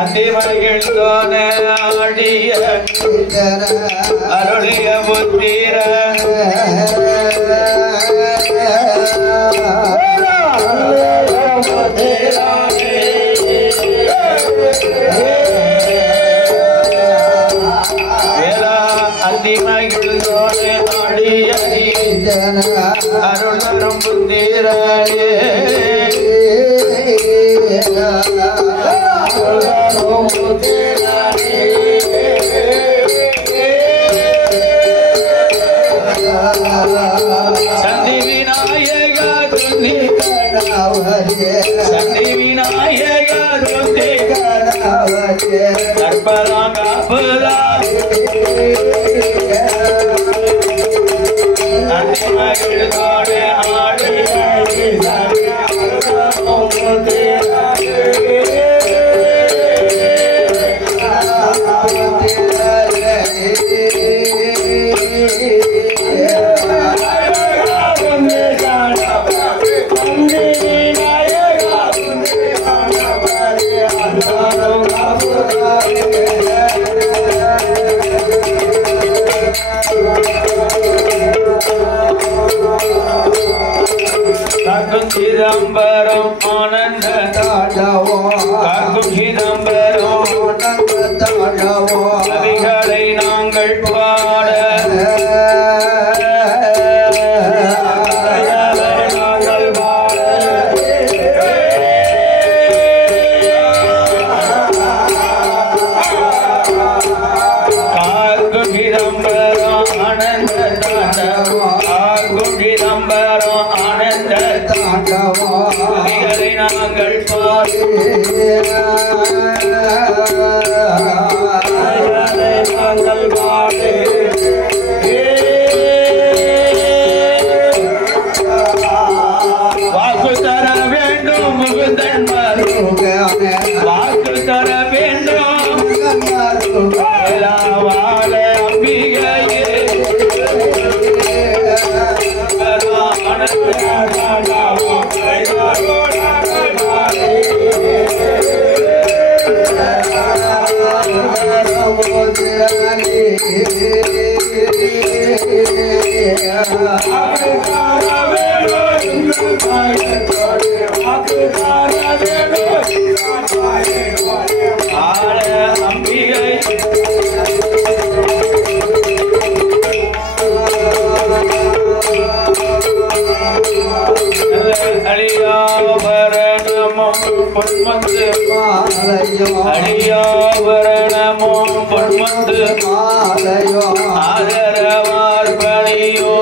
அதிமகிழ்ந்தோன ஆடிய அருளிய புத்திர அதிமகிழ்ந்தோன ஆடிய அருள் தரும் புத்திரே சந்தி விநாயக துந்தி சந்தி விநாயக துந்தி கற்பராங்காபுரா அதிமகிழ்ந்தோட ஆடிய சிதம்பரம் ஆனந்த காக்கும் சிதம்பரம் கவிகளை நாங்கள் பாட காக்கும் சிதம்பரம் ஆனந்த காக்கும் சிதம்பரம் ஆனந்த கவிகளை நாங்கள் பாட நாங்கள் பாட வாக்கு தர வேண்டும் முகுந்தன் வாக்கு தர வேண்டும் வாழ அம்பிகையே அம்பிகை அடியாபரணமும் பொன்மந்து அடியாபரணமும் பொன்மந்து ஆதரவார் பணியோ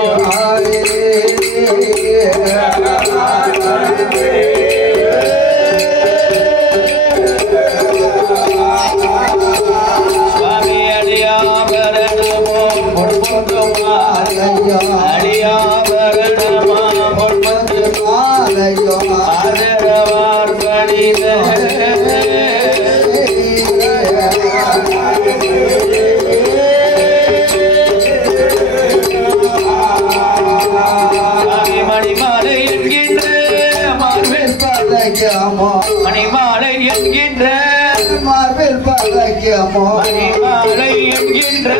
சுவாமி அடியாபரணமும் பொன்மந்து அடியாபரணமும் பொன்மந்து ஆதரவார் பணித மணிமாலை என்கின்ற மார்பில் பதக்கியமோ மணிமாலை என்கின்ற மார்பில் பதக்கியமோ மணிமாலை என்கின்ற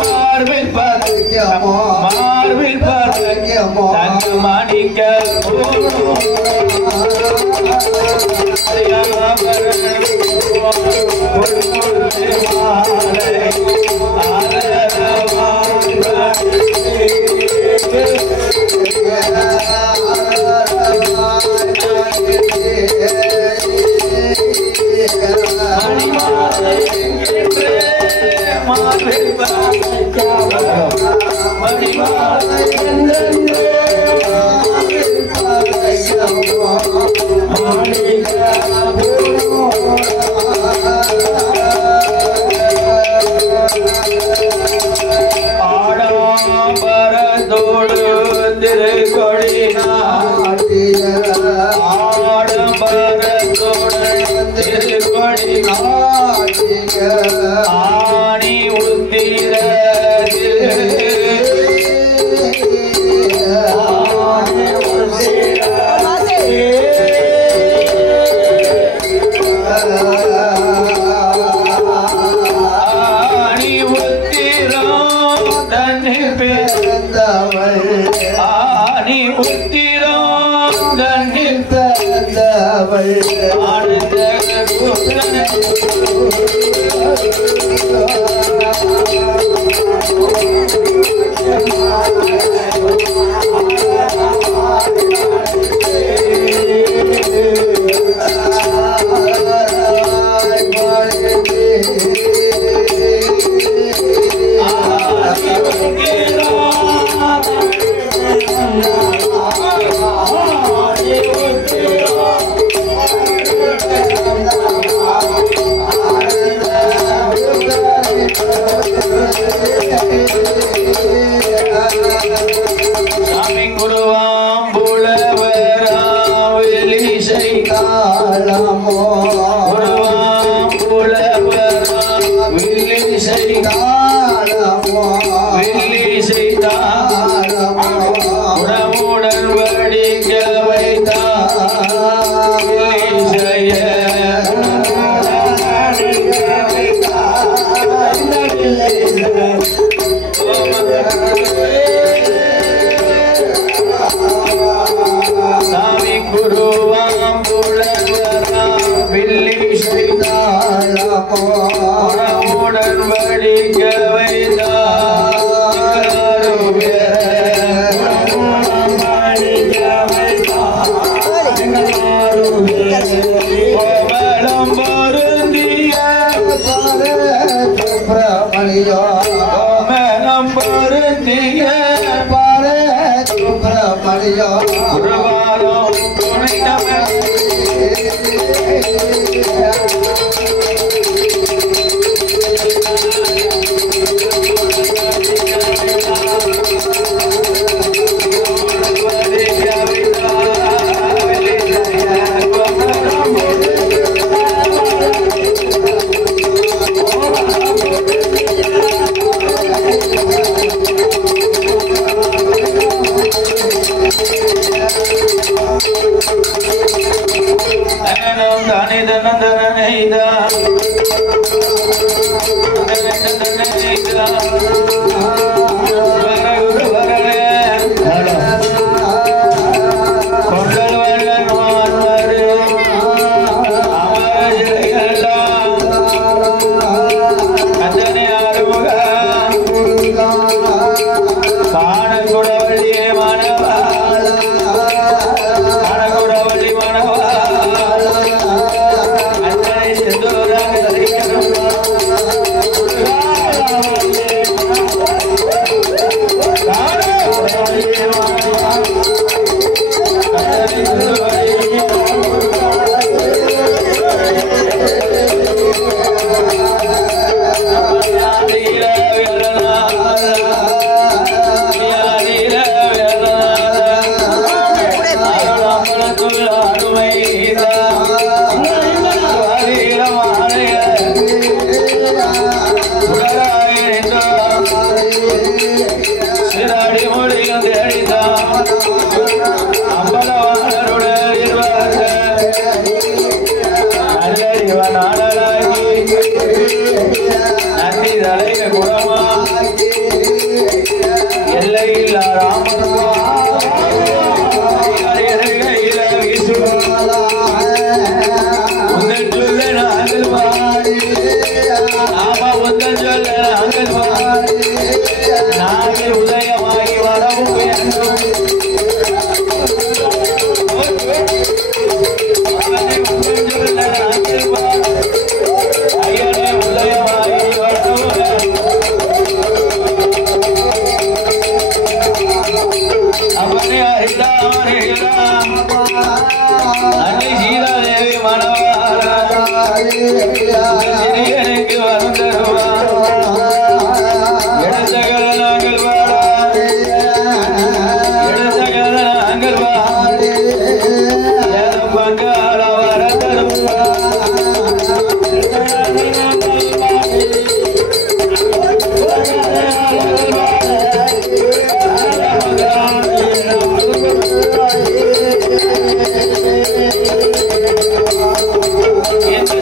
மார்பில் பதக்கியமோ மார்பில் பதக்கியமோ தங்க மாணிக்க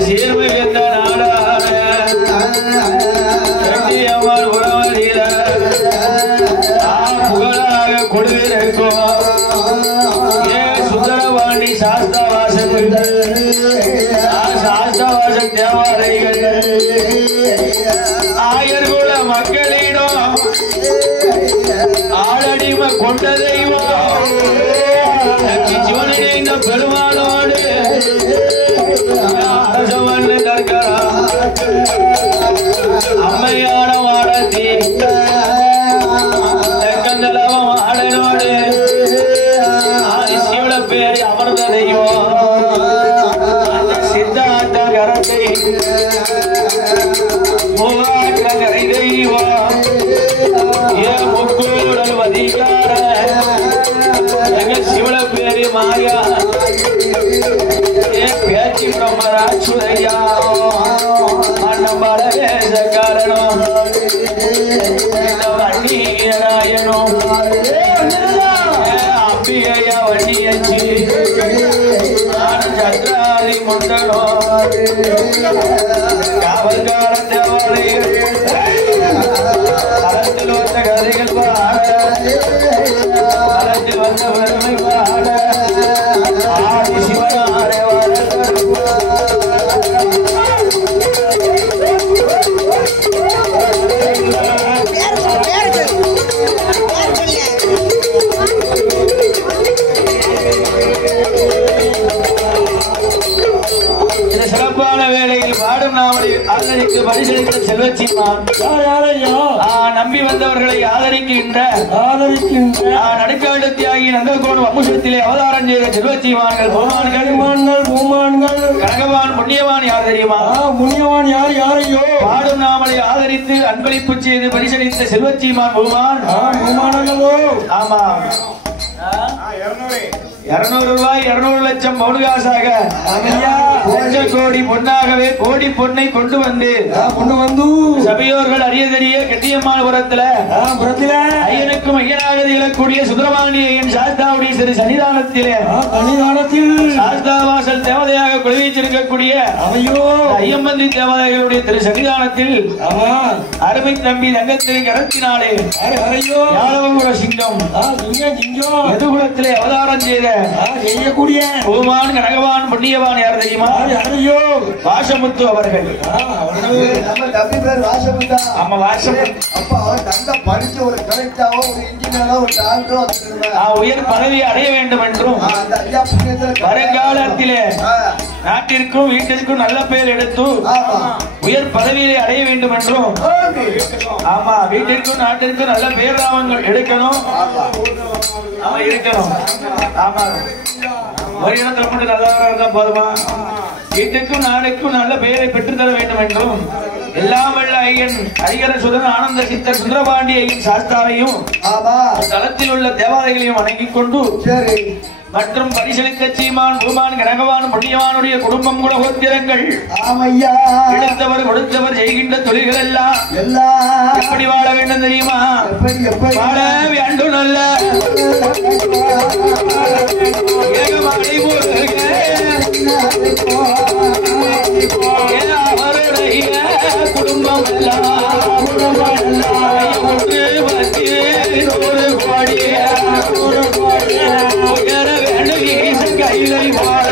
Sirve que வாச தேவாரைகள் ஆயர்குல மக்களிடம் ஆளடிமை கொண்ட தெய்வம் சிவனின் பெருமாளோடு அரசவன்னு தற்கரா அம்மையான வாடத்தி தெக்கந்தளவம் ஆடனோடு சிவன பேரை அமர்ந்த தெய்வம் சித்தாந்த கரத்தை மூவாக்கரை தெய்வம் ஏன் முக்கூடல் வதிகார எங்க சிவன பேரு மாயா ஏன் பேச்சு பிரம்மராட்சுரையா அண்ணம்பளவேச காரணம் வண்டியராயனும் அம்பிகையா வண்டியச்சு சத்ராதி முண்டனோ காவல்கார தேவாலயம் களத்தில் வந்த கதைகள் பாட களத்தில் வந்த பெருமை பாட ஆதி சிவனாரே சிறப்பான வேளையில் பாடும் நாவலை ஆதரித்து பரிசளித்த செல்வச்சிமான் நம்பி வந்தவர்களை ஆதரிக்கின்ற நடுக்காடு நந்தகோடு வம்சத்திலே அவதாரம் செய்த செல்வச்சிமான்கள் பூமான்கள் கனகவான் புண்ணியவான் யார் தெரியுமா? புண்ணியவான் யார்? யாரையோ பாடும் நாவலை ஆதரித்து அன்பளிப்பு செய்து பரிசளித்த செல்வச்சிமான் பூமான். ஆமா 200 ரூபாய் 200 லட்சம் பவுனுகாசாக கோடி பொன்னாகவே கோடி பொன்னை கொண்டு வந்து சபையோர்கள் அரியதறிய கெட்டியம்மாபுரத்துல ஐயனுக்கும் ஐயனாக திகழக்கூடிய சுப்பிரமணியன் சாஸ்தாவுடைய சிறு சன்னிதானத்தில் சாஸ்தாவாசல் தேவதையாக குழுவிச்சிருக்கக்கூடிய ஐயம்பந்தி தேவதைகளுடைய திரு சன்னிதானத்தில் அருமை தம்பி தங்கத்திரை கரத்தினாலே யாதவகுல சிங்கம் எதுகுலத்திலே அவதாரம் செய்த செய்யக்கூடிய பூமான் கனகவான் புண்ணியவான் யார் தெரியுமா? யாரையோ வாசமுத்து அவர்கள். நம்ம தம்பி பேர் வாசமுத்தா. ஆமா வாசமுத்து. அப்ப அவர் நல்ல படிச்ச ஒரு கலெக்டரோ ஒரு இன்ஜினியரோ ஒரு டாக்டரோ உயர் பதவி அடைய வேண்டும் என்றும் வருங்காலத்திலே நாட்டிற்கும் வீட்டிற்கும் நல்ல பெயர் எடுத்து உயர் பதவியை அடைய வேண்டும் என்றும் ஆமா வீட்டிற்கும் நாட்டிற்கும் நல்ல பெயர் நாமங்கள் எடுக்கணும் இருக்கணும். ஆமா ஒரு இடத்துல மட்டும் நல்லவராக இருந்தா போதுமா? வீட்டுக்கும் நாடுக்கும் நல்ல பெயரை பெற்றுத்தர வேண்டும் என்றும் எல்லாம் வல்ல ஐயன் ஹரிகர சுதன் ஆனந்த சித்தர் சுந்தரபாண்டி ஐயன் சாஸ்தாவையும் தளத்தில் உள்ள தேவாலயங்களையும் வணங்கிக் கொண்டு மற்றும் பரிசளித்த சீமான் பூமான் கனகவான் புண்ணியவானுடைய குடும்பம் குலகோத்திரங்கள் எடுத்தவர் கொடுத்தவர் செய்கின்ற தொழில்கள் எல்லாம் எப்படி வாழ வேண்டும் தெரியுமா? வாழ வேண்டும் நல்ல ஏகமலை அவருடைய குடும்பம் எல்லாம் ஒன்று பத்து 100 கோடி கைகளை வாழ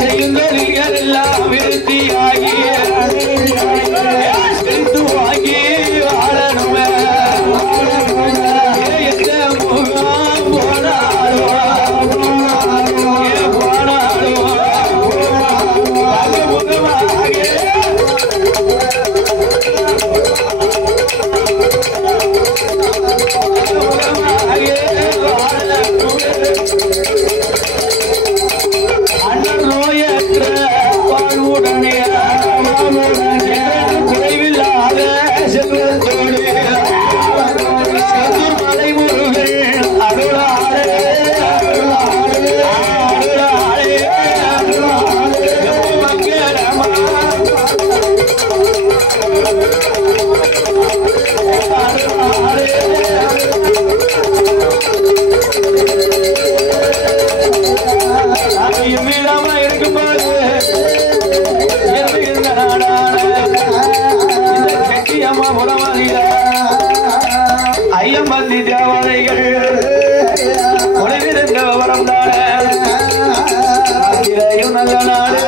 செய்யும் தொழில்கள் எல்லாம் விருத்தியாகி செலுத்து வாங்கி வாழணும். முகம் போனாலும் ஐயம்பந்தி தேவாலயங்கள் ஒளிவிருந்த விவரம் தானே நல்ல நாடு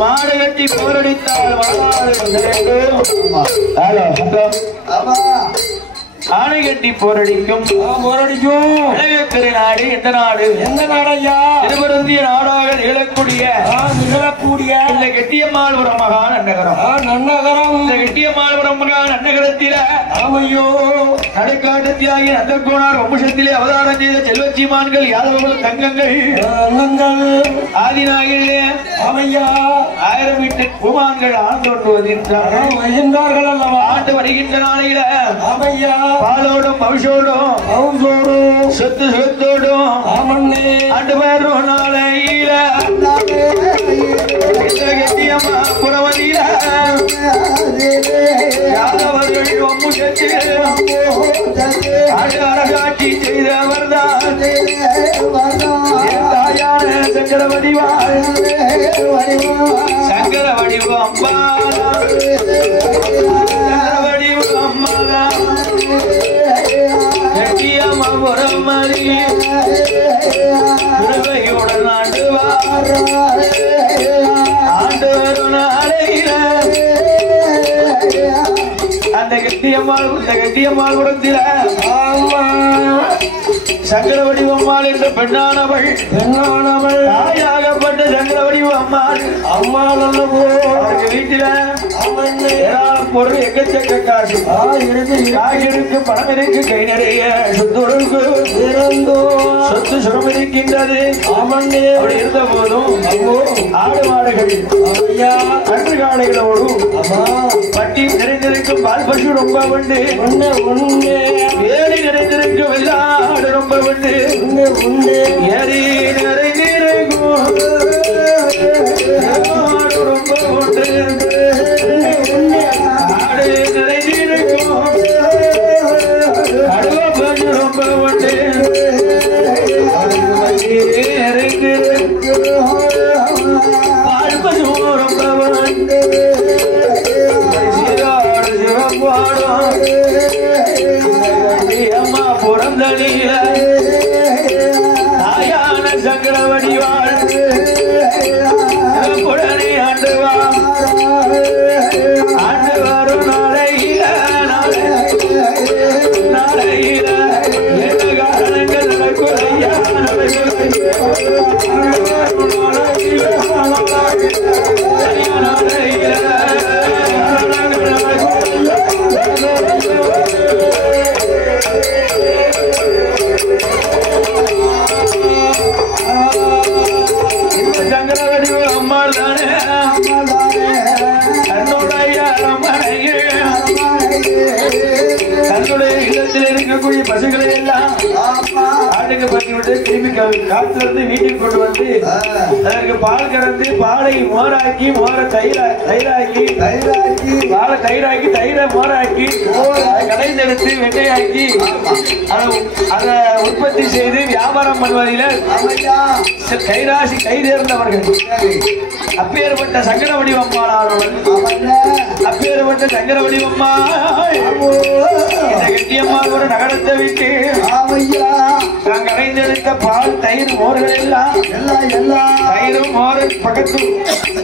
மாடு கட்டி போரடித்தால் ஆணை கட்டி போரடிக்கும் நாடு எந்த நாடு எந்த நாடையா திருவருந்திய நாடாக நிகழக்கூடிய இந்த கெட்டியம்மாள்புரம் மகா நன்னகரம் இந்த கெட்டியம்மாள்புரம் மகா நன்னகரத்தில ஆமையோ நடுக்காட்டு தியாகி நந்தகோனார் வம்சத்திலே அவதாரம் செய்த செல்வச்சிமான்கள் யாதவர்கள் தங்கங்கள் ஆதிநாயகிலே ஆமையா 1000 வீட்டு பூமான்கள் ஆண்டோண்டு வருகின்றார்கள் அல்லவா ஆண்டு வருகின்ற நாளையில ஆமையா பாலோடும் பவிஷோடும் சொத்து சொத்தோடும் ஆண்டு வரும் நாளையில கெட்டியம்மா புறவதியில யாதவர்கள் வம்சத்தில் ஆண்டு அரசாட்சி செய்தவர்தான் தாயான சங்கர வடிவாள் சங்கர வடிவு அம்மாதா சங்கர வடிவு அம்மாதா கெட்டியம்மாபுரம் மறி திருவையுடன் ஆண்டு வரும் நாளையில அந்த கெட்டியம்மாள் குடத்தில சங்கர வடிவம்மாள் என்ற பெண்ணானவள் தாயாகப்பட்ட சங்கர வடிவம்மாள் அம்மாள் அல்லவோ அவருக்கு வீட்டில ஏராளம் பொருள் எக்கச்சக்க காசு இருக்கு பணம் இருக்கு கை நிறைய சொத்து சுரம் இருக்கின்றது அப்படி இருந்த போதும் ஆடு மாடுகள் கன்று காளைகளோடும் பட்டி நிறைந்திருக்கும் பால் பசு ரொம்ப உண்டு ஏரி நிறைந்திருக்கும் வெள்ளாடு ரொம்ப உண்டு ஏரி நிறைந்திருக்கும் ரொம்ப உண்டு ஆடு நிறைந்திருக்கும் கடுவ பசு ரொம்ப உண்டு பால் பசு ரொம்ப உண்டு அம்மா புறந்தளிய தாயான சங்கர வடிவாள் உடனே ஆண்டு வரும் நாளையில என்ன காரணங்கள் நடக்குறையா சங்கர வடிவு அம்மாள் தானே தன்னுடைய இல்லத்தில் இருக்கக்கூடிய பசுகளை எல்லாம் ஆட்டுக்கு பற்றி விட்டு திரும்பி காத்துல இருந்து வீட்டுக்கு கொண்டு வந்து அதற்கு பால் கறந்து பாலை மோராக்கி தயிராக்கி பாலை தயிரை மோராக்கி கடைந்தெடுத்து வெண்டையாக்கி அதை உற்பத்தி செய்து வியாபாரம் பண்ணுவதில் கைராசி கைதேர்ந்தவர்கள் அப்பேற்பட்ட சங்கர வடிவம்மாள் அப்பேற்பட்ட சங்கர வடிவம்மா இந்த கெட்டியம்மாள் ஒரு நகரத்தை விட்டு நான் கடைந்தெடுத்த பால் தயிர் மோர்கள் எல்லாம் தயிரும் மோரும் பக்கத்து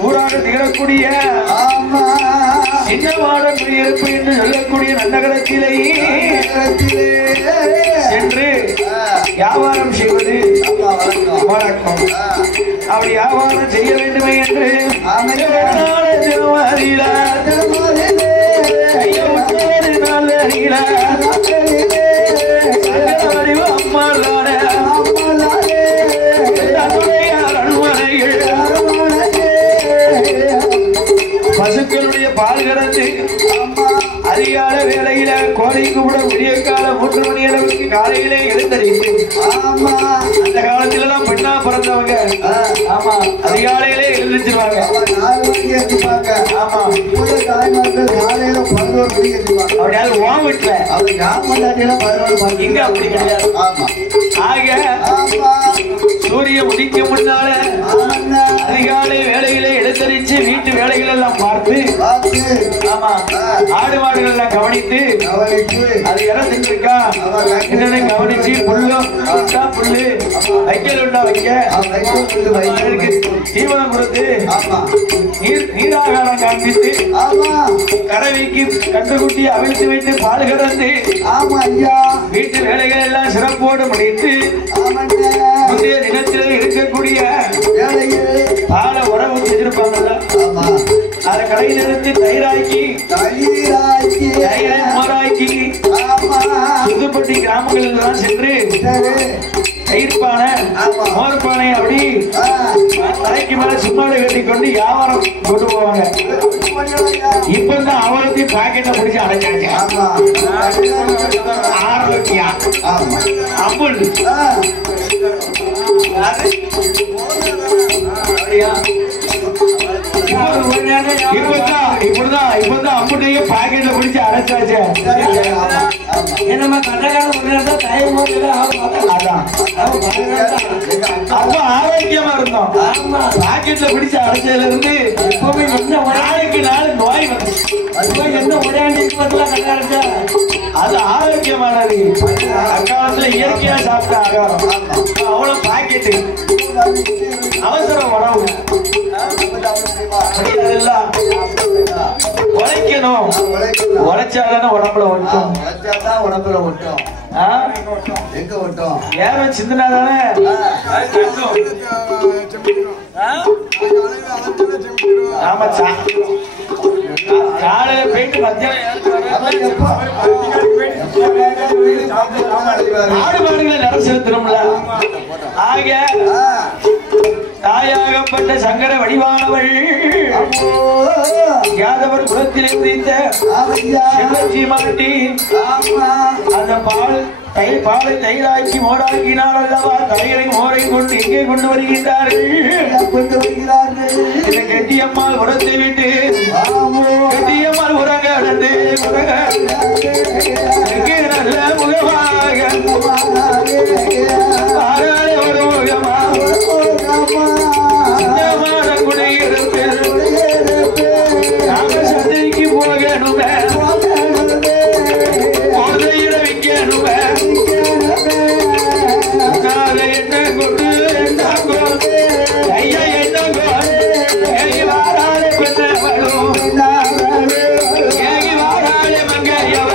ஊராக திகழக்கூடிய சின்னமான குடியிருப்பு என்று சொல்லக்கூடிய நன்னகரத்திலேயே சென்று வியாபாரம் செய்வது வழக்கம். அப்படி வியாபாரம் செய்ய வேண்டுமே என்று பசுக்களுடைய பால் கறந்து அதிகால வேளையில கோடைக்கு கூட விடிய கால 3 மணி அளவுக்கு காலையிலே எழுந்தறிந்து அந்த காலத்துல எல்லாம் பெண்ணா பிறந்தவங்க ஆமா அதிகாலையிலே எழுந்திருச்சிருவாங்க. ஆமா அப்படியாவது உன் வீட்டுல இங்க அப்படி கிடையாது. ஆக சூரிய உதிக்க முன்னால அதிகாலை வேலைகளை எழுந்தரிச்சு வீட்டு வேலைகள் எல்லாம் பார்த்து ஆமா ஆடு மாடுகள் எல்லாம் கவனித்து அது இடம் செஞ்சிருக்கா என்னன்னு கவனிச்சு புல்லும் புல்லு வைக்கலுண்டா வைக்க தீவனம் கொடுத்து நீராகாரம் காண்பித்து கறவைக்கு கண்டுகுட்டி அவிழ்த்து வைத்து பால் கறந்து வீட்டு வேலைகள் எல்லாம் சிறப்போடு முடித்து முந்தைய தினத்தில் இருக்கக்கூடிய பாலை உறவு செஞ்சிருப்பாங்கல்ல அதை கடையில் எடுத்து தயிராக்கி மோராக்கி புதுப்பட்டி கிராமங்களில் தான் சென்று தயிர் பானை மோர் பானை அப்படி தலைக்கு மேல சும்மாடு கட்டி கொண்டு வியாபாரம் கொண்டு போவாங்க. இப்பதான் அவரத்தையும் பாக்கெட்ல பிடிச்சு அடைச்சாங்க. ஆரோக்கியா அம்புல் இப்பதான் அம்புட்டையும் பாக்கெட்ல பிடிச்சு அடைச்சாச்சு. அப்ப ஆரோக்கியமா இருந்தோம். பாக்கெட்ல பிடிச்சு அடைச்சதுல இருந்து எப்பவுமே நாளுக்கு நாள் நோய் வந்து என்ன உடையாண்டி அது ஆரோக்கியமானது. அக்காலத்துல இயற்கையா சாப்பிட்ட ஆகாரம் அவ்வளவு பாக்கெட்டு அவசர உணவு உழைக்கணும். உழைச்சாதானே உடம்புல ஒட்டும். ஏன் சிந்தனாதானே ஆமா காலையில போயிட்டு மத்தியானம் ஆடு மாடுகளை நட செலுத்தணும்ல. ஆக தாயாகப்பட்ட சங்கர வடிவானவள் யாதவர் குலத்திலே உதித்த செல்வச்சி மாட்டி அந்த பாலை தயிராக்கி மோராக்கினால் அல்லவா தயிரை மோரை கொண்டு எங்கே கொண்டு வருகின்றார்கள். கெட்டியம்மாள் உரத்தை விட்டு கெட்டியம்மாள் உரங்க நடந்து நல்ல முகமாக ஒரு முகமாக குடியிருந்து நாம சந்தைக்கு போகணுமே விக்கணுமே என்ன கொண்டு ஐயா என்ன வாராளே பெற்றவளும் வாராளே மங்கையவ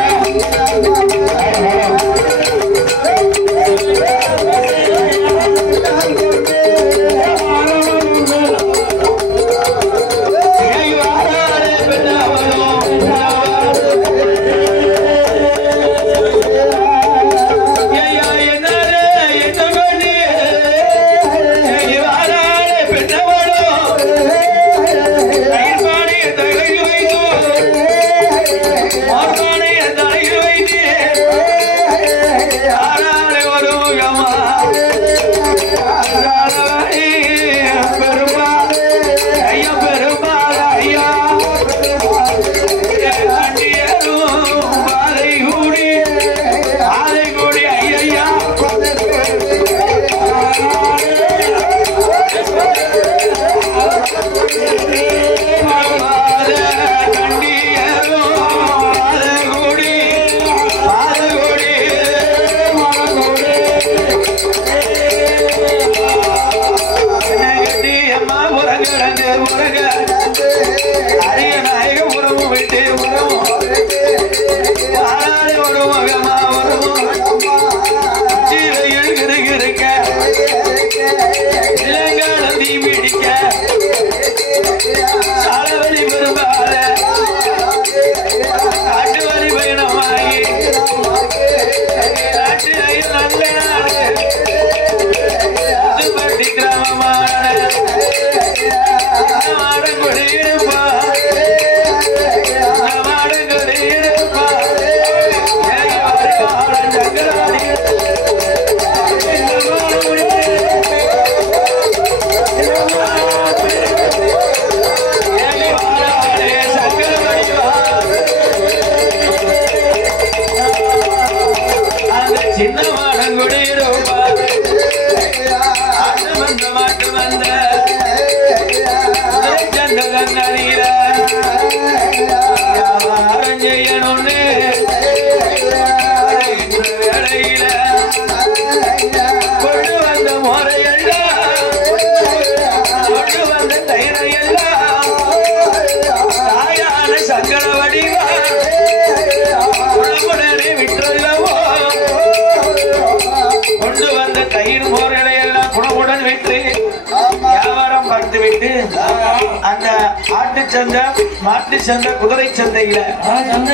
ஆட்டு சந்தை, மாட்டு சந்தை, குதிரை சந்தையில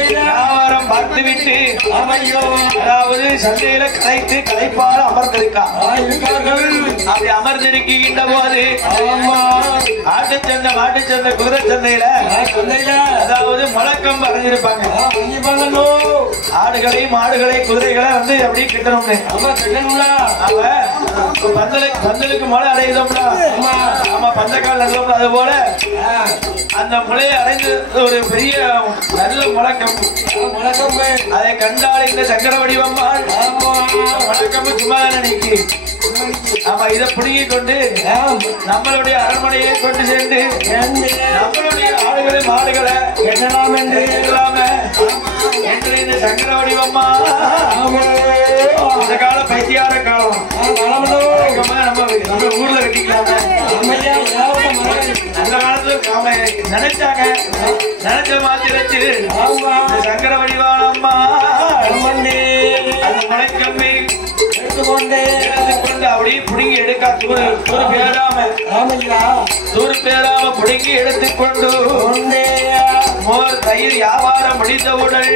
வியாபாரம் பார்த்து விட்டு அதாவது சந்தையில களைப்பால் அமர்ந்திருக்கான். அப்படி அமர்ந்திருக்கின்ற போது ஆட்டு சந்தை, மாட்டு சந்தை, குதிரை சந்தையில அதாவது முழக்கம் அறிஞ்சிருப்பாங்க. ஆடுகளை, மாடுகளை, குதிரைகளை வந்து அப்படி கிட்டணும்னு பந்தலுக்கு மழை அடையுதோம்னா ஆமா பந்தக்கால் நடுவோம். அது போல அந்த முளையை அடைந்து ஒரு பெரிய நல்ல முழக்கம். அதை கண்டால் இந்த சங்கர வடிவம்மாள் முழக்கம் சும்மா நினைக்கு. ஆமா இதை பிடுங்கி கொண்டு நம்மளுடைய அரண்மனையை கொண்டு சேர்ந்து நம்மளுடைய ஆடுகளை, மாடுகளை எண்ணலாம் என்று என்று இந்த சங்கர வடிவம்மா அந்த கால பைத்தியார காலம் நம்ம ஊர்ல கட்டிக்கலாம அந்த காலத்துல நினைச்சாங்க. நினைச்ச மாத்திரத்தில் சங்கர வடிவானம்மா அந்த மலைக்கம்பை எடுத்துக்கொண்டு அப்படியே புடுங்கி எடுக்கா தூர் பேராம புடுங்கி எடுத்துக்கொண்டு மோர் தயிர் வியாபாரம் முடிந்தவுடன்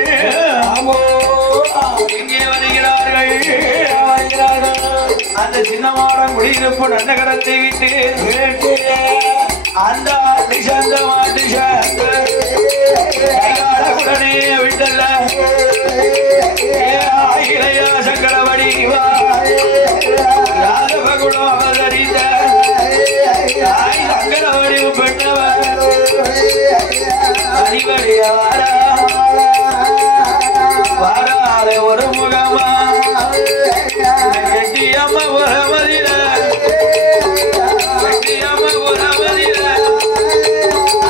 எங்கே வருகிறார்கள்? அந்த சின்னமாடம் குடியிருப்பு நன்னகரத்தை விட்டு அந்த ஆட்டு மாட்டு உடனே விட்டல்ல இளைய சங்கரவடி யாதவகுணம் அவதரித்த தாய் சங்கரவடி பெற்றவர் அறிவடைய வாராத ஒரு முகமா கெட்டியம்ம உறவதில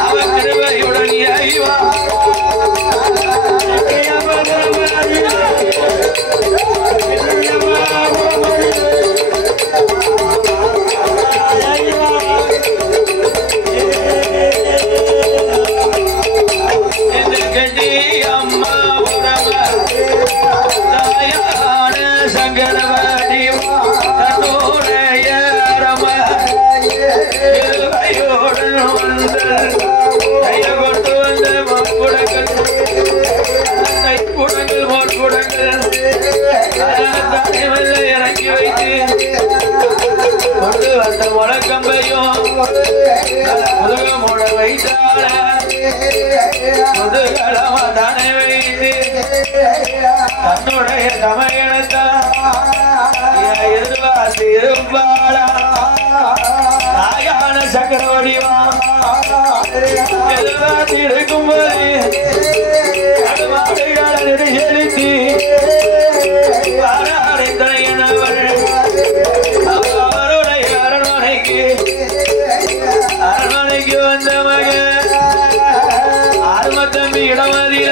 அவன் திருவையுடன் ஐவா இறங்கி வைத்து கொண்டு வந்த முழக்கம்பையும் முதுகமுட வைத்தால முதுகலமா தானே வைத்து தன்னுடைய சமயத்தான் எதிர்பார்த்து இருப்பாளா தாயான சக்கர வடிவா எதிர்பார்த்து இருக்கும்போது செலுத்தி அவருடைய அரண்மனைக்கு வந்த மகன் ஆர்மத்தம்பி இடமதில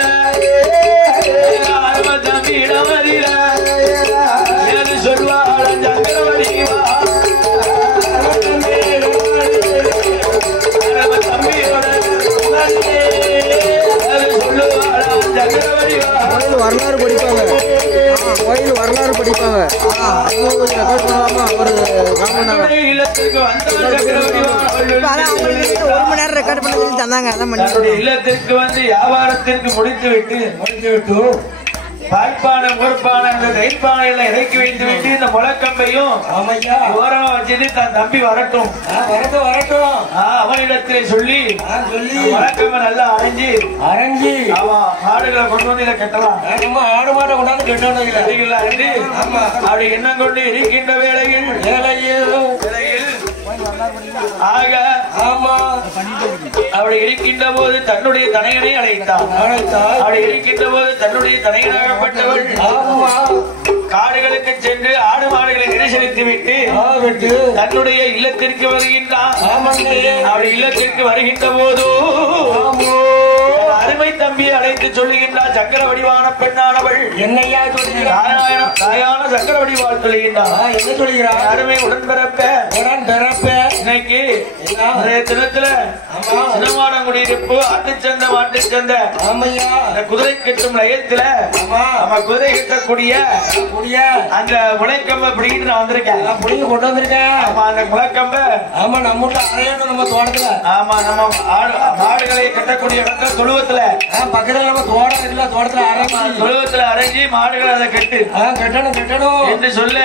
சொல்வாள் சக்கரவடிவா வரலாறு படிப்பாங்க. கோயில் வரலாறு படிப்பாங்க. ரெக்கார்ட் பண்ணலாமா? ஒரு மணி நேரம் ரெக்கார்ட் பண்ண சொல்லி தந்தாங்க. அதான் பண்ணி இல்லத்திற்கு வந்து வியாபாரத்திற்கு முடித்து விட்டு பாய்ப்பானை முற்பானை அந்த கைப்பானையில இறக்கி வைத்து விட்டு இந்த முழக்கம்பையும் ஓரமா வச்சுட்டு தன் தம்பி வரட்டும் அவனிடத்திலே சொல்லி முழக்கம்பை நல்லா அரைஞ்சி அவன் மாடுகளை கொண்டு வந்து இதை கட்டலாம். ஆடு மாட்டை கொண்டாந்து கட்டணும். அப்படி எண்ணம் கொண்டு இருக்கின்ற வேளையில் ஆக அப்படி இருக்கின்ற போது தன்னுடைய தனையனை அழைத்தான். அப்படி இருக்கின்ற போது தன்னுடைய தனையனாகப்பட்டவள் காடுகளுக்கு சென்று ஆடு மாடுகளை நிரைசலித்து விட்டு தன்னுடைய இல்லத்திற்கு வருகின்றான். அப்படி இல்லத்திற்கு வருகின்ற போது அருமை தம்பியை அழைத்து சொல்லுகின்றார். சக்கர வடிவான பெண்ணானவள் என்னையா சொல்லுகிறார்? தாயான சக்கர வடிவால் சொல்லுகின்றார். என்ன சொல்லுகிறார்? அருமை உடன்பிறப்ப இன்னைக்கு தினத்துல சினமான குடியிருப்பு ஆட்டுச்சந்த மாட்டுச்சந்த அந்த குதிரை கட்டும் லயத்துல நம்ம குதிரை கட்டக்கூடிய அந்த முளைக்கம்ப பிடிக்கிட்டு நான் வந்திருக்கேன். புடிங்க கொண்டு வந்திருக்கேன். ஆமா அந்த முளைக்கம்ப நம்ம வீட்டுல அரையணும் நம்ம தோட்டத்துல. ஆமா நம்ம மாடுகளை கட்டக்கூடிய இடத்துல தொழுவத்துல பக்கத்துல நம்ம தோட்டம் இருக்குல்ல, தோட்டத்துல தொழுவத்துல அரைஞ்சி மாடுகளை அதை கட்டு கட்டணும் என்று சொல்ல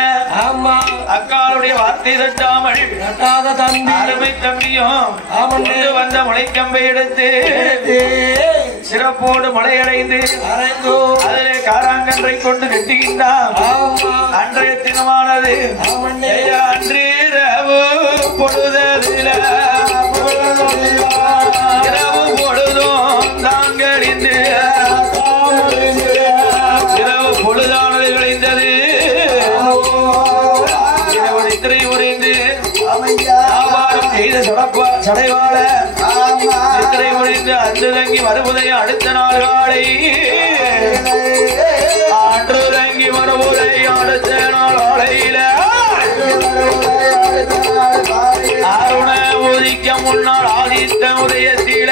ஆமா அக்காளுடைய வார்த்தை தட்டாமல் கட்டாத தம்பி அருமை தம்பியும் கொண்டு வந்த முளைக்கம்பை எடுத்து சிறப்போடு மலையடைந்து அதிலே காராங்கன்றை கொண்டு கட்டுகின்றான். அன்றைய தினமானது அன்று இரவு பொழுதில இரவு பொழுதும் தாங்களிந்து இரவு பொழுதானது கழிந்தது. இரவு நித்திரை உறைந்து வியாபாரம் செய்த சடைவாள நித்திரை உறைந்து அன்று தங்கி மறுபுதைய அடுத்த நாள் காலை அன்று தங்கி மறுபுதை அடுத்த நாள் காலையில அருண உதிக்க முன்னாள் ஆதித்த உதயத்தில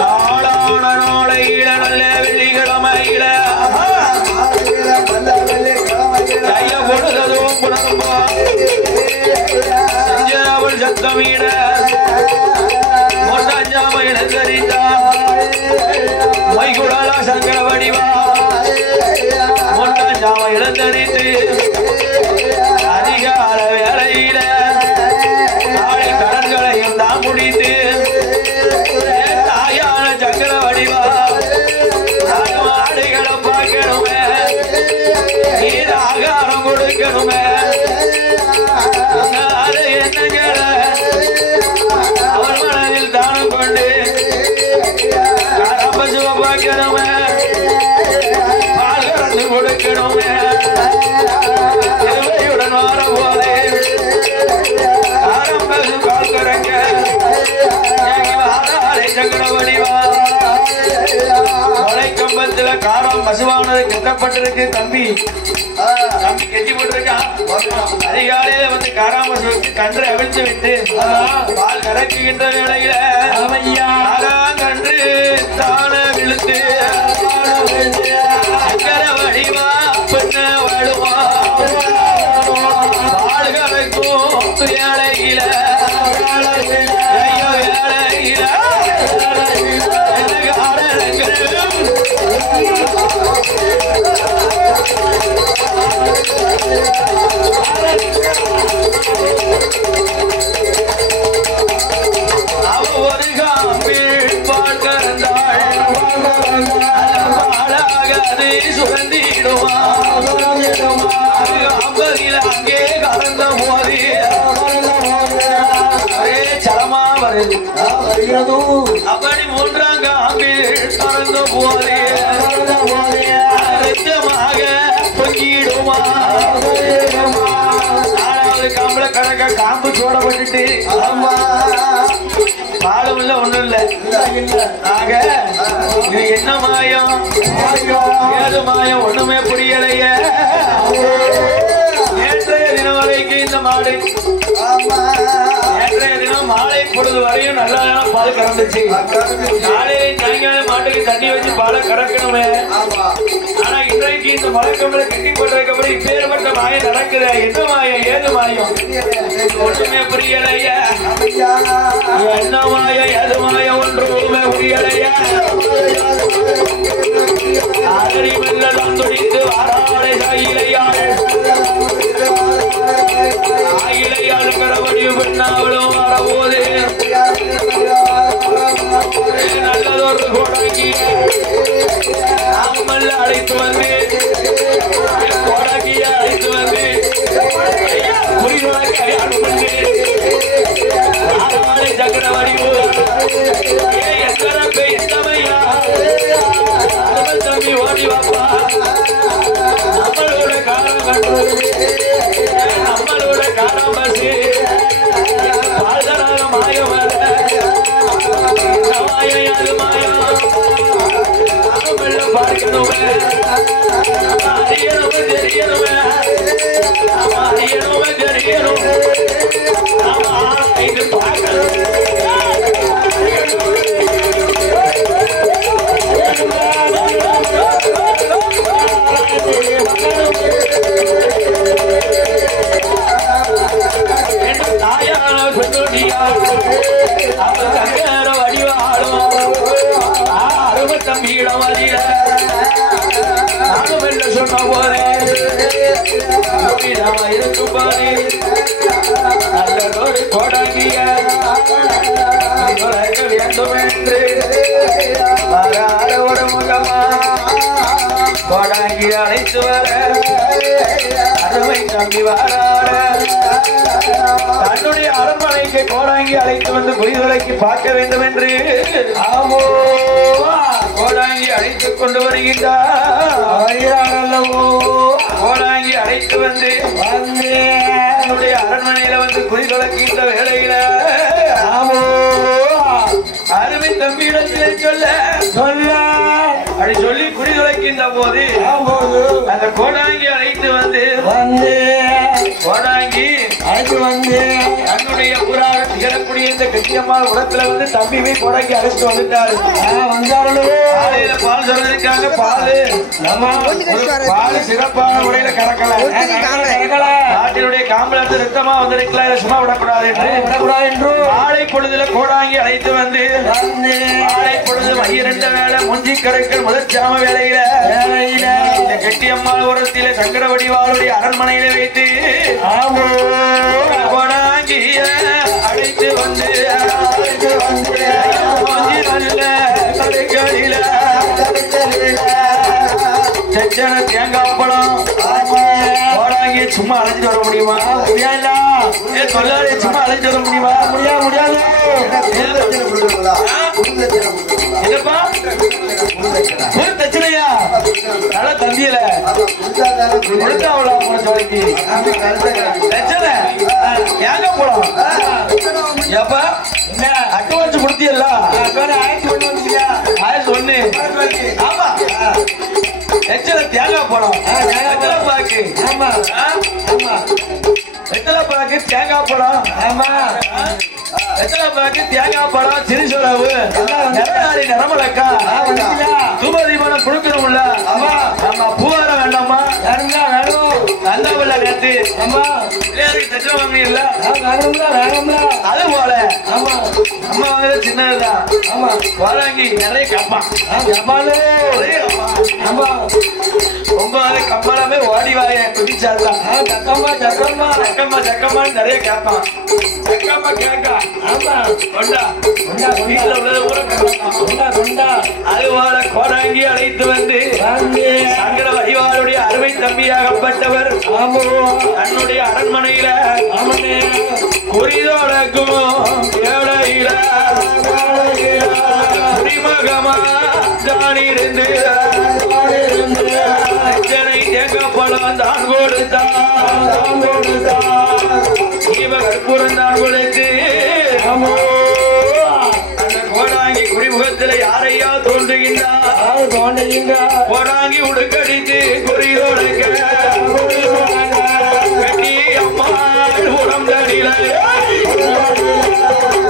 நாளான நாளையில நல்ல வெள்ளிக்கிழமையில கைய பொழுதும் புனம்பா செஞ்சவள் சத்தமீட மொட்டாஞ்சாம இழந்தறிந்தான் மைகுடாலா சங்கர வடிவா மொட்டாஞ்சாம இழந்தறிந்து அதிகார வேலையில நாளை கடன்களையும் தான் முடித்து தாயான சங்கர வடிவா ஆடுகளை பார்க்கணுமே நீர் ஆகாரம் கொடுக்கணுமே என்னங்கள அவர் மனதில் தானம் கொண்டு பசுவ பார்க்கணுமே பால் கறந்து கொடுக்கணுமே திருவையுடன் வர போதே காரம் பசு பால் கறங்க சங்கர வடிவா கொலை கம்பத்துல காரம் பசுவானது கட்டப்பட்டிருக்கு. தம்பி கட்டி போட்டிருக்கான். அதிகாலையில வந்து காராமசுக்கு கன்று அவிழ்த்து விட்டு பால் கறக்குகின்ற வேளையில கன்று தான விழுத்து சங்கர வடிவா பெண்ண வழுவா பால் கறக்கும் வேளையில வேளையில ஒரு காம்பில் பால் கறந்தாள் பாலாகது சுரந்திடுமா அம்பதில் அங்கே கறந்த போது சலமா வருகிறது. அப்படி மூன்றாம் காம்பில் கறந்த போது ரத்தமாக பொங்கிடுமா. ஆறாவது காம்புல கணக்க காம்பு சோடப்பட்டுட்டு பாலும் இல்ல ஒண்ணும் இல்ல. ஆக இது என்ன மாயம் ஏது மாயம் ஒண்ணுமே புரியலையே. நேற்றைய தினம் வரைக்கும் இந்த மாடு நேற்றைய தினம் மாலை பொழுது வரையும் நல்லா பால் கறந்துச்சு. நாளையே சாயங்காலம் மாட்டுக்கு தண்ணி வச்சு பாலை கறக்கணுமே. ஆனா இன்றைக்கு இந்த மலைக்கம்பளை கட்டி போட்டிருக்கப்படி இப்பேற்பட்ட மாயம் நடக்குது. என்ன மாயம் ஏது மாயம் ஒன்றுமே புரியலைய. என்ன மாயம் ஏது மாயம் ஒன்றுமே புரியலைய. ஆகரி மெல்லாம் துடித்து வாராளை சாயிலையாள் ஆயிலையாள் கரவடியும் பெண்ணாவளும் வரபோது நல்லதொரு கொடங்கி நாமல்ல அழைத்து வந்து கொடங்கிய அழைத்து வந்து புரிதலை கையாடு பண்ணி ஆராளை சக்கர வடிவு எத்தனை எத்தமையா தம்பி ஓடி வாப்பா நம்மளோட காரம் கண்டு நம்மளோட காரம் பசி போதே நாம இருக்கும் போதே நல்லதொரு கோடாங்கிய வேண்டும் என்று ஒரு முகமா கோடாங்கி அழைத்து வர அருமை தம்பி வாரார தன்னுடைய அரண்மனைக்கு கோடாங்கி அழைத்து வந்து குயில்களைக்கு பார்க்க வேண்டும் என்று ஆமோ கோடாங்கி அழைத்துக் கொண்டு வருகின்றார் கோடாங்கி அழைத்து வந்து தன்னுடைய அரண்மனையில வந்து குயில்களைக்கின்ற வேளையில ஆமோ அருமை தம்பியிடத்திலே சொல்ல அப்படி சொல்லி குறிதுளைக்கின்ற போது அந்த கோடாங்கி அழைத்து வந்து கோடாங்கி அழைத்து வந்து தன்னுடைய புறாக திகழக்கூடிய இந்த கட்டியம்மாள் உரத்துல வந்து தம்பி போய் கோடாங்கி அழைச்சிட்டு வந்துட்டாரு. காலையில பால் சொல்றதுக்காக பால் சிறப்பான முறையில கறக்கல நாட்டினுடைய காம்பல ரத்தமா வந்திருக்கல சும்மா விடக்கூடாது என்று மாலை பொழுதுல கோடாங்கி அழைத்து வந்து மாலை பொழுது மையிரண்ட வேலை முஞ்சி கரைக்கிற முதற்சாம வேலையில இந்த கெட்டியம்மாள் உரத்தில சங்கர வடிவாளுடைய அரண்மனையில வைத்து கோடாங்கிய அழைத்து வந்து தேங்காய் பழம் கோடாங்கி சும்மா அழைச்சிட்டு வர முடியுமா? முடியாது. சும்மா அழைச்சிட்டு வர முடியுமா? முடியாது. என்னப்பா தச்சனையா நல்ல தந்தியில ஏங்க போலாம் எப்ப அட்வான்ஸ் கொடுத்தியல்ல 1001 ஆமா எச்சல தேங்காய் பழம் பாக்கு ஆமா வெத்தலை பாக்கு தேங்காய் பழம் ஆமா வெத்தலை பாக்கு தேங்காய் பழம் சிறுசோளவு நிறமலக்கா தூபதீபனம் கொடுக்கணும்ல ஆமா பூவார வேண்டாமா நல்ல வெள்ள நேற்று ஆமா தச்சனை வாங்கினீங்கல்ல அது போல ஆமா அம்மா வாங்குறது சின்னதுதான் ஆமா வாங்கி நிறைய கம்பான் ஆமா ரொம்ப கம்பாலமே ஓடி வாய குதிச்சாதான் சக்கம்மா நிறைய கேட்பான் சக்கம்மா கேட்கா ஆமா கொண்டா வீட்டுல உள்ளது கொண்டா அது போல கோடாங்கி அழைத்து வந்து சங்கர வடிவாளுடைய அருமை தம்பியாகப்பட்டவர் தன்னுடைய அரண்மனையில குறிதோடக்கும் குடிமகமா தானிருந்து தேங்காய் பழம் தான் கொடுத்தான் கற்பூரம் தான் கொடுத்து அந்த கோடாங்கி குடிமுகத்தில் யாரையா தோன்றுகின்றார் கோடாங்கி உடுக்கடித்து குறிதோடுக்க அம்மா உரம் தடியில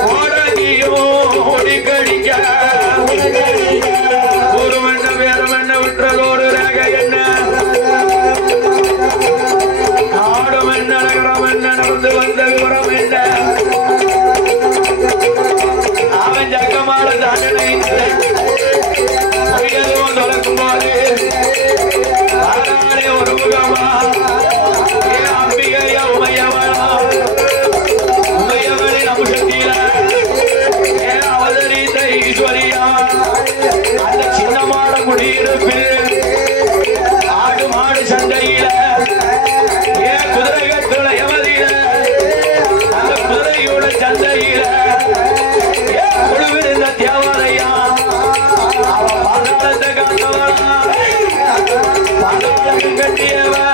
கோடாங்கியும் உடுக்கடிக்க ஒரு மண்ண வேற மண்ண விட்டுறதோடு ரக என்ன நாடும் என்ன நகரம் என்ன நடந்து வந்த விவரம் என்ன அவன் ஜக்கமான தண்டனை தொடக்கும் போது ஒரு முகமா அம்பிகைய உமையவளா உமையவளின் அமுஷத்தில அவதரித்த ஈஸ்வரியா அந்த சின்னமான குடியிருப்பில் ஆடு மாடு சந்தையில குதிரைகள் யமதியில அந்த குதிரையோட சந்தையில குழுவிருந்த தேவாலயா அவ பாதாளத்தை காத்தவனா பாதாள கட்டியவன்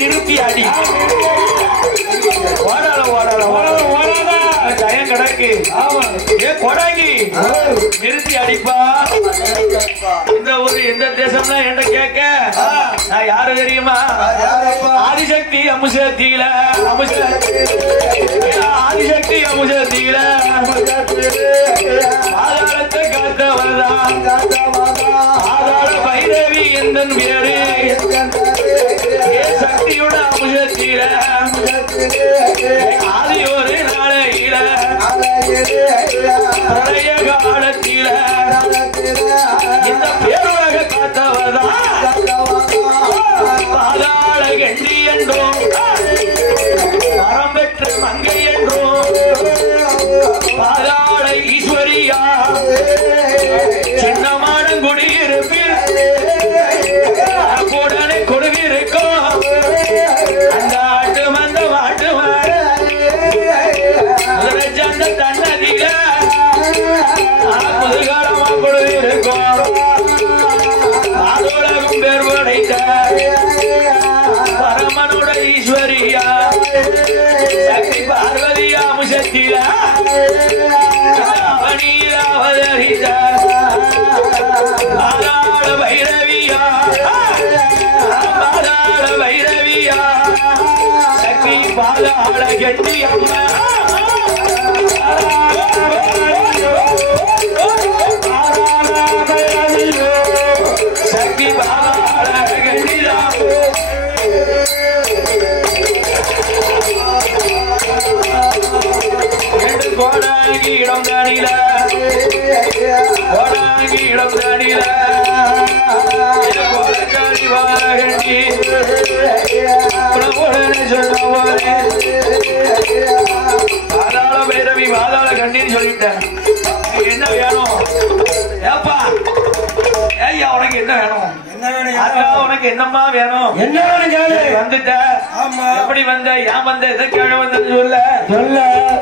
நிறுத்தி அடி ஓடாத ஜயம் கிடக்கு ஏ கொடாங்கி நிறுத்தி அடிப்பா. இந்த ஊரு எந்த தேசம்னா என்ன கேட்க நான் யாரு தெரியுமா? ஆதிசக்தி அமுசத்தில ஆதிசக்தி அமுசத்தில ஆதாரத்தை காத்தவர்தான் ஆதார பைரவி எந்தன் வேறு சக்தியோட அமுசத்தில ஆதி ஒரு நாளையில பழைய காலத்தில இந்த பேருலக காத்தவர்தான் பாதாள கண்டி என்றோம் வரம் பெற்ற மங்கை என்றோம் பாதாள ஈஸ்வரியா சின்னமான குடியிருப்பில் உடனே கொடுவிருக்கும் அந்த ஆட்டு வந்த மாட்டு அந்த தன்னதில புதுகாலமா கொடுவிருக்கும் அதோடகும் பேர் படைத்த பரமனோட ஈஸ்வரியா சக்தி பார்வதியா அமுசத்தில அவனீர அவதரித்த பாதாள பைரவியா பாதாள பைரவியா சக்தி பாதாள கட்டி அம்மா சக்தி பாதாள கட்டிதா கோடாங்கி இடம் தானில கோடாங்கி இடம் தானில கோடக்காளி வாழகண்டி சொன்ன பாதாள பைரவி பாதாள கண்டின்னு சொல்லிட்டேன். என்ன வேணும் ஏப்பா? ஏய்யா உனக்கு என்ன வேணும்? உனக்கு என்னம்மா வேணும்? என்ன வேணும்? வந்துட்ட எப்படி வந்த? ஏன் வந்த? எதற்காக வந்தன்னு சொல்ல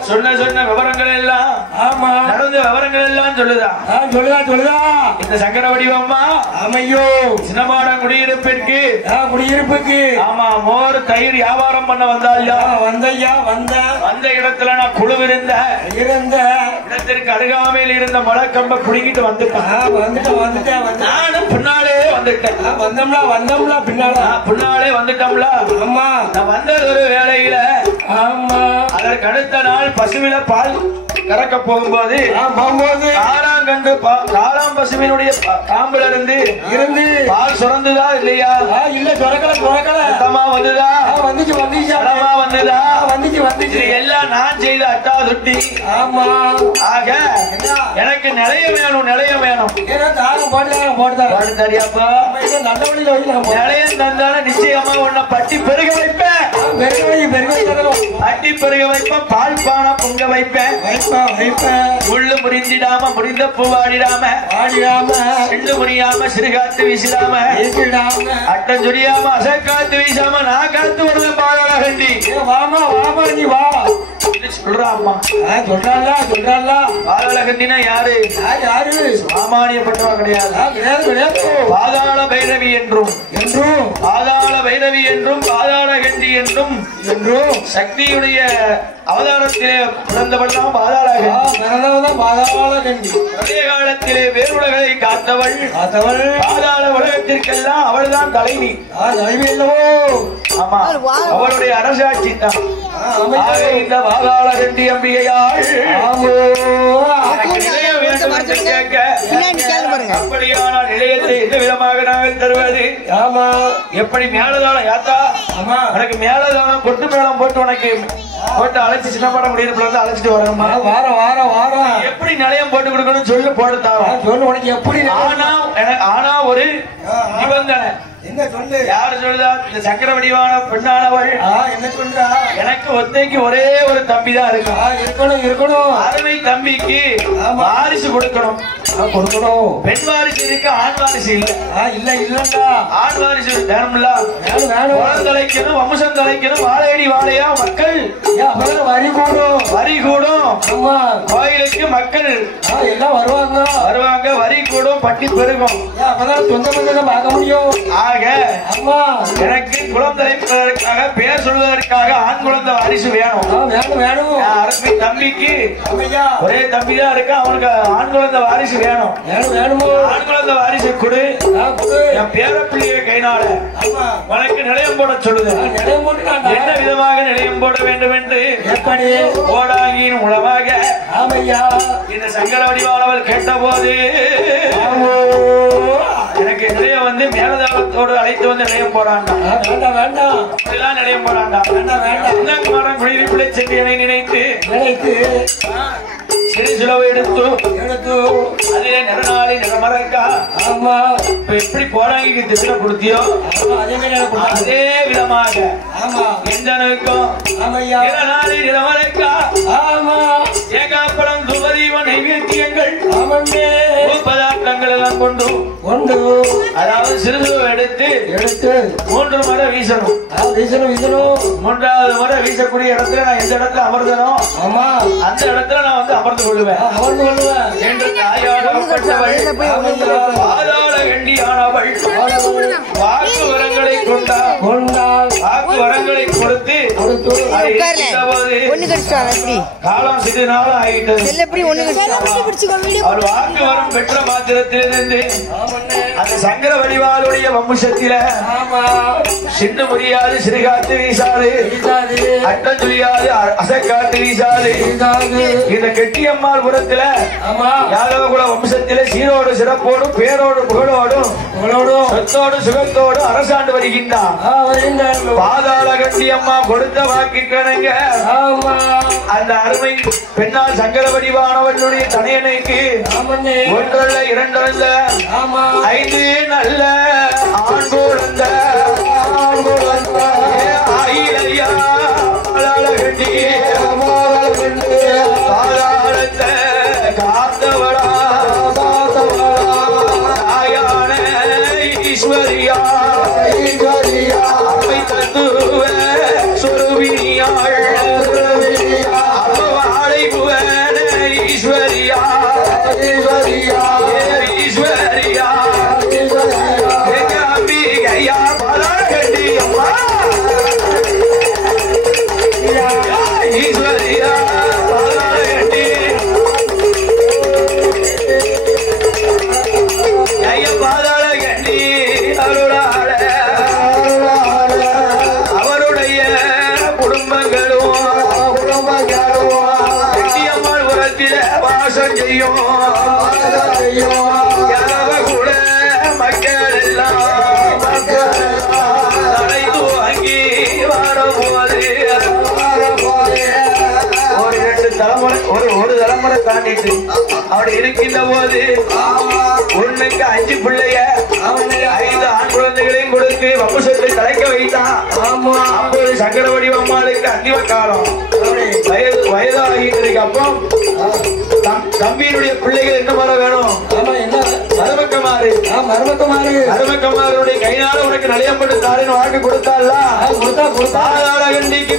சொன்ன சொன்ன விவரங்கள் எல்லாம் நடந்த விவரங்கள் எல்லாம் சொல்லுதா இந்த சங்கர வடிவம்மா அமையோ சின்னமாட குடியிருப்புக்கு ஆமா மோர் தயிர் வியாபாரம் பண்ண வந்தாயா வந்த இடத்துல நான் குழுவிருந்த இடத்திற்கு அருகாமையில் இருந்த மலைக்கம்ப குடிக்கிட்டு வந்துட்டேன். நானும் பின்னாலே வந்துட்டேன். வந்தோம்ல பின்னாலே வந்துட்டோம்ல. ஆமா நான் வந்தது ஒரு வேளையில அதற்கு அடுத்த நாள் பசுவில பால் கறக்க போகும்போது காளாங்கண்டு காளாம் பசுவினுடைய காம்புல இருந்து பால் சுரந்துதா இல்லையா? இல்ல சுரக்கல வந்துதா? வந்துச்சு எல்லாம் நான் செய்த அட்டா சுட்டி. ஆமா ஆக எனக்கு நிலைய வேணும் தெரியாப்பா. நிலையம் தந்தால நிச்சயமா உன்னை பட்டி பெருக வைப்பேன். பட்டி பெருக வைப்பேன். பால் பானை பொங்க வைப்பேன். முள்ளு முறிஞ்சிடாம முறிந்த பூவாடிடாம ரெண்டு முறியாம சிறுகாத்து வீசிடாம அட்டம் சொரியாம அசைக்காத்து வீசாம நான் காத்து வருவேன். பாதாள கண்டி நீ வா சொல்றாம்மா சொல்றாள். பாதாள கண்டினா யாரு? சாமானியப்பட்டவா கிடையாது. பாதாள பைரவி என்றும் பாதாள பைரவி என்றும் பாதாள கண்டி என்றும் சக்தியுடைய அவதாரத்திலே பிறந்தவள்தான் பாதாள கண்டி. பழைய காலத்திலே வேறுலகை காத்தவள் பாதாள உலகத்திற்கெல்லாம் அவள் தான் தலைவி. ஆமா அவளுடைய அரசாட்சி தான் இந்த பாதாள கண்டி அம்பிகையாள். அப்படியான நிலையத்தை எந்த விதமாக நாங்கள் தருவது? எப்படி மேலதாளம் யாத்தா உனக்கு மேலதாளம் கொட்டு மேளம் போட்டு உனக்கு போட்டு அழைச்சி சின்னப்பாட முடியிருப்பில் அழைச்சிட்டு வரணுமா? வாரம் எப்படி நிலையம் போட்டு கொடுக்கணும் சொல்லு போட்டுத்தான் சொல்லு. உனக்கு எப்படி ஆனா ஒரு நிபந்தனை என்ன சொல்லு? யாரு சொல்லுதா? இந்த சக்கர வடிவான பெண்ணானவள் என்ன சொல்றா? எனக்கு ஒத்தைக்கு ஒரே ஒரு தம்பி தான் இருக்கணும். அருமை தம்பிக்கு வாரிசு கொடுக்கணும். பெண் வாரிசு இருக்கு, ஆண் வாரிசு இல்ல. ஆண் வாரிசு வேணும்ல. தலைக்கணும், வம்சம் தலைக்கணும். வாழையடி வாழையா மக்கள் வரி கூடும். கோயிலுக்கு மக்கள் எல்லாம் வருவாங்க. வரி கூடும், பட்டி பெருகும். சொந்த பந்தம் பார்க்க முடியும். ஆக எனக்கு குழந்தை பெயர் சொல்வதற்காக ஆண் குழந்தை குழந்தை வாரிசு வேணும். வேணும் அரசு தம்பிக்கு ஐயா ஒரே தம்பி தான் இருக்கு, அவனுக்கு ஆண் குழந்தை வாரிசு வேணும். வேணுமோ ஆண் குழந்தை வாரிசு கொடு, என் பேரப்பிள்ளைய கைனால உனக்கு நிலையம் போட சொல்லுது. என்ன விதமாக நிலையம் போட வேண்டும் என்று எப்படி ஓடாங்கியின் மூலமாக ஆமையா இந்த சங்கர வடிவானவள் கேட்ட போது எனக்கு நிலையம் வந்து மேலதாளத்தோடு அழைத்து வந்து நிலையம் போடாண்டா. வேண்டாம் வேண்டாம் எல்லாம் நிலையம் போடாண்டா. வேண்டாம் குடியிருப்பிலை சென்று நினைத்து சிறு சிலவு எடுத்து அதிலே நிறநாளி நிறமறக்கா. ஆமா இப்ப எப்படி போராங்கிக்கு திசை கொடுத்தியோ அதே விதமாக எந்தனுக்கும் நிறநாளி நிறமறக்கா. ஆமா ஏகாப்பழம் துவதீவ நைவேத்தியங்கள் பதார்த்தங்கள் எல்லாம் கொண்டு அதாவது சிறுசுவை எடுத்து 3 முறை வீசணும். மூன்றாவது முறை வீசக்கூடிய இடத்துல நான் எந்த இடத்துல அமர்ந்தனோ அந்த இடத்துல நான் வந்து அமர்ந்து கொள்ளுவேன் என்று தாயாடப்பட்டவள் பாதாள கண்டியானவள் வாக்கு வரங்களை கொண்டாள். வாக்கு வரங்களை கொடுத்து காலம் சிறு நாள் ஆகிட்டது. அவர் வாக்கு வரம் பெற்ற மாத்திரத்திலிருந்து அந்த சங்கர வடிவாளுடைய வம்சத்தில சிண்டு முடியாது, சிறுகாத்து வீசாது, அட்டம் துளியாது, அசைக்காட்டு வீசாது. இந்த கெட்டியம்மாள் புறத்துல யாதவகுல வம்சத்தில சீரோடு சிறப்போடும் பேரோடு புகழோடும் சொத்தோடு சுகத்தோடு அரசாண்டு வருகின்றார். பாதாள கட்டியம்மா கொடுத்த வாக்கு கணங்க அந்த அருமை பெண்ணால் சங்கர வடிவானவர்களுடைய தனையனைக்கு ஒன்றல்ல இரண்டல்ல 5 நல்ல ஆண் குழந்த ஆயிலையா கட்டி பாதாளத்தை காத்தவளா தாயான ஈஸ்வரியா அவை தத்துவ சுருவினியாள் வாழை புவன ஈஸ்வரியா ஈஸ்வரியா கையா பாலா கட்டி அம்மா ஈஸ்வரியா பாலா கட்டி கையா பாதாள கட்டி அருளாள அவருடைய குடும்பங்களும் கட்டியம்மாள் உரத்தில வாசம் செய்யும். கூட மக்கள் எல்லாம் தலைது வாங்கி வரும்போது ஒரு 2 தலைமுறை ஒரு தலைமுறை தாண்டிட்டு அப்படி இருக்கின்ற போது ஒண்ணுக்கு 5 பிள்ளைய 5 ஆண் குழந்தைகளையும் கொடுத்து வம்சத்தை தலைக்க வைத்தான். அப்போது சங்கர வடிவம்மாளுக்கு அந்திம காலம் வயதாகிட்டு அப்புறம் தம்பியினுடைய பிள்ளைகள் என்ன பண்ண வேணும்? மருமக்கமாருடைய கைனால உனக்கு நிலையப்பட்டு தாரின் வாக்கு கொடுத்தால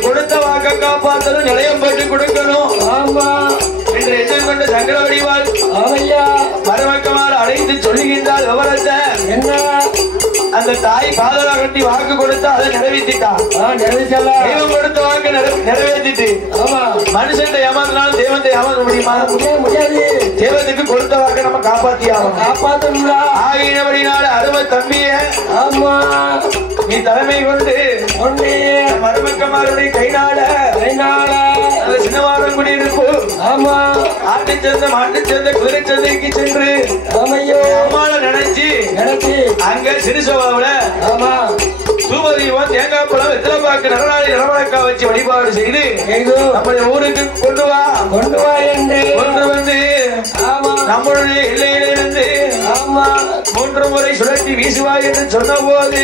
கொடுத்த வாக்க காப்பாற்றலும் நிலையப்பட்டு கொடுக்கணும் என்று எண்ணம் கொண்டு சங்கர வடிவாள் மருமக்கமாறு அழைத்து சொல்லுகின்றால் விவரத்தை என்ன அந்த தாய் பாதாள கட்டி வாக்கு கொடுத்தா அதை நிறைவேற்றிட்டான். தெய்வம் கொடுத்த வாக்கு நிறைவேற்றிட்டு மனுஷன் ஏமாத்தினாலும் தெய்வத்தை ஏமாற்ற முடியுமா? முடியாது. தெய்வத்துக்கு கொடுத்த வாக்கு நம்ம காப்பாற்றணும். ஆகியபடினால அருமை தம்பிய நீ தலைமை கொண்டு மருமக்கமாருடைய கைனால அந்த சின்னவாரம் குடியிருப்பு ஆட்டு சந்தை மாட்டு சந்தை குதிரை சந்தைக்கு சென்று அம்மாவை நினைச்சு அங்க சிறுசோவாவில தூபதீபம் தேங்காய் பழம் வெத்தலைப்பாக்கு நரநாளி நரவணக்கா வச்சு வழிபாடு செய்து நம்முடைய ஊருக்கு கொண்டு வா என்று கொண்டு வந்து நம்மளுடைய எல்லையிலிருந்து 3 முறை சுழற்றி வீசுவாய் என்று சொன்ன போது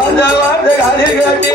அந்த வார்த்தை காதில் காட்டி